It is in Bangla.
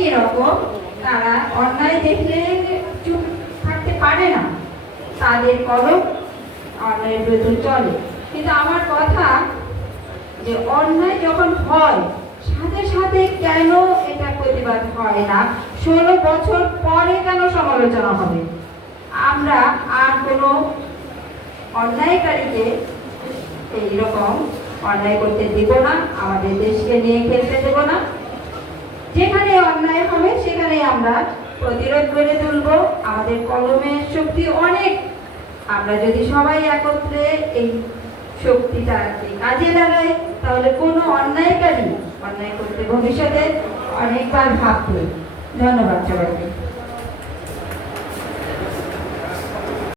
একই রকম তারা অন্যায় দেখলে চুপ থাকতে পারে না। তাদের কলম অন্যায়ের বিরুদ্ধে চলে। কিন্তু আমার কথা যে অন্যায় যখন হয়, সাথে সাথে কেন এটা প্রতিবাদ হয় না? ষোলো বছর পরে কেন সমালোচনা হবে? আমরা আর কোনো অন্যায়কারীকে এইরকম অন্যায় করতে দেব না। আমাদের দেশকে নিয়ে খেলতে দেব না যেখানে অন্যায় হবে সেখানে আমরা প্রতিরোধ করে তুলব। আমাদের কলমের শক্তি অনেক। আমরা যদি সবাই একত্রে এই শক্তিটাকে কাজে লাগাই, তাহলে কোনো অন্যায়কারী অন্যায় করতে ভবিষ্যতে অনেকবার ভাববে। ধন্যবাদ সবাইকে।